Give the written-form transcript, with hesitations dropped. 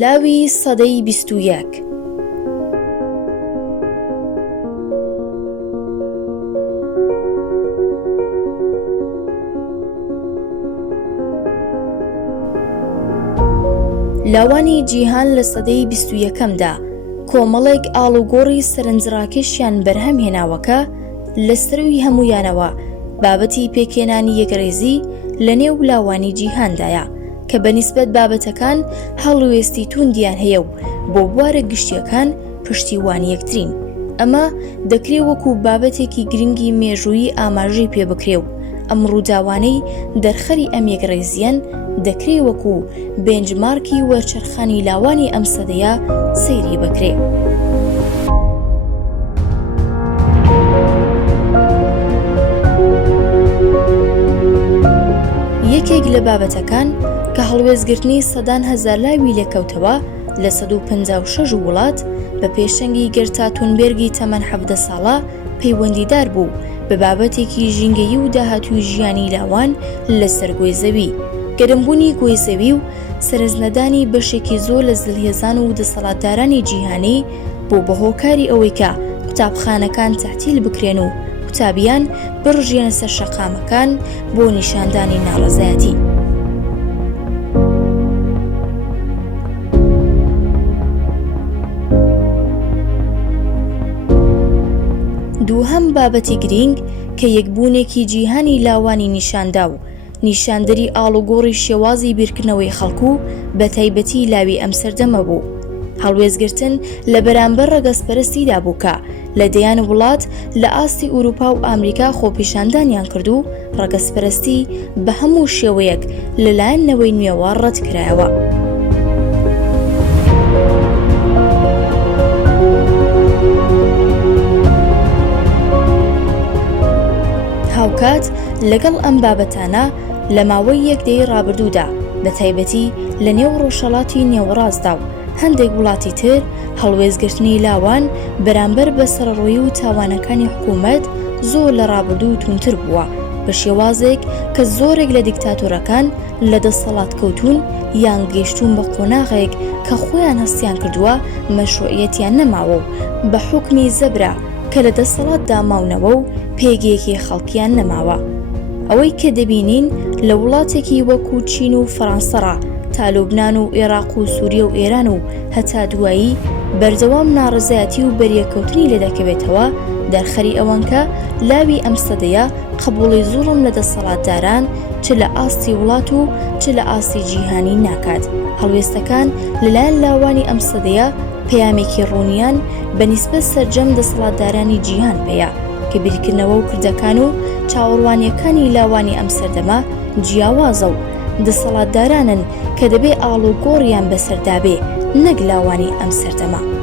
لاوی سەدەی 21. لاوانی جیهان لە سەدەی 21دا کۆمەڵێک ئاڵوگۆڕی سەرنجڕاکێشیان بەرهەم هێناوەکە لە سەروی هەموویانەوە بابەتی پێکهێنانی یەکڕێزی لە نێو لاوانی جیهاندایە کە بەنسبەت بابەتەکان هەڵوێستی توندیان هەیە و بۆ بوارە گشتیەکان پشتیوانی یەکترین. ئەمە دەکرێت وەکو بابەتێکی گرنگی مێژوویی ئاماژەی پێ بکرێ و ئەم ڕووداوانەی دەرخەری ئەم یەکڕێزیان دەکرێت وەکو بێنجمارکی وەرچەرخانی لاوانی ئەم سەدەیە سەیری بکرێ. یەکێک لە بابەتەکان کە هەڵوێزگرتنی سەدان هەزار لاوی لێکەوتەوە لە 156 وڵات بە پێشەنگی گرتا تونبێرگی تەمەن 17 ساڵە پەیوەندیدار بوو بە بابەتێکی ژینگەیی و داهاتووی ژیانی لاوان لەسەر گۆیزەوی، گەرمبوونی گۆیزەوی و سەرنجنەدانی بەشێکی زۆر لە زلهێزان و دەسەڵاتدارانی جیهانی بۆ بەهۆکاری ئەوەی کە قوتابخانەکان تەحتیل بکرێن و قوتابیان بڕژێنە سەر شەقامەکان بۆ نیشاندانی ناڕەزایەتی. دووهەم بابەتی گرنگ کە یەکبوونێکی جیهانی لاوانی نیشاندا و نیشاندەری ئاڵوگۆڕی شێوازی بیرکردنەوەی خەڵکو بە تایبەتی لاوی ئەم سەردەمە بوو. هەڵوێزگرتن لە بەرامبەر ڕەگەزپەرستیدا بوو کە لە دەیان وڵات لە ئاستی ئوروپا و ئامریکا خۆپیشاندانیان کرد و ڕەگەزپەرستی بە هەموو شێوەیەک لەلایەنەوەی نوێوە ڕەت کرایەوە. هاوکات لەگەڵ ئەم بابەتانە لە ماوەی یەکدەی ڕابردوودا بە تایبەتی لە نێو ڕۆژهەڵاتی نێوەڕاستدا و هەندێک وڵاتی تر هەڵوێزگرتنی لاوان بەرامبەر بە سەرڕۆیی و تاوانەکانی حکوومەت زۆر لە ڕابردوو تونتر بووە بە شێوازێک کە زۆرێک لە دیکتاتۆرەکان لە دەسەڵات کەوتون یان گەیشتون بە قۆناغێک کە خۆیان هەستیان کردووە مەشروعیەتیان نەماوە و بە حوکمی زەبرا کە لە دەسەڵاتدا ماونەوە و پێگەیەکی خەڵکیان نەماوە. ئەوەی کە دەبینین لە وڵاتێکی وەکو چین و فەڕەنسەڕە تا لوبنان و عێراق و سووریە و ئێران و هەتا دوایی بەردەوام ناڕەزایەتی و بەریەکەوتنی لێ دەکەوێتەوە دەرخەری ئەوەن کە لاوی ئەم سەدەیە قبوڵی زوڵم لە دەسەڵاتداران چ لە ئاستی وڵات و چ لە ئاستی جیهانی ناکات. هەڵوێستەکان لەلایەن لاوانی ئەم سەدەیە پەیامێکی ڕوونیان بەنسبەت سەرجەم دەسەڵاتدارانی جیهان پێیە کە بیرکردنەوە و کردەکان و چاوەڕوانیەکانی لاوانی ئەم سەردەمە جیاوازە و دەسەڵاتدارانن کە دەبێ ئاڵوگۆڕیان بەسەردابێ نەک لاوانی ئەم سەردەمە.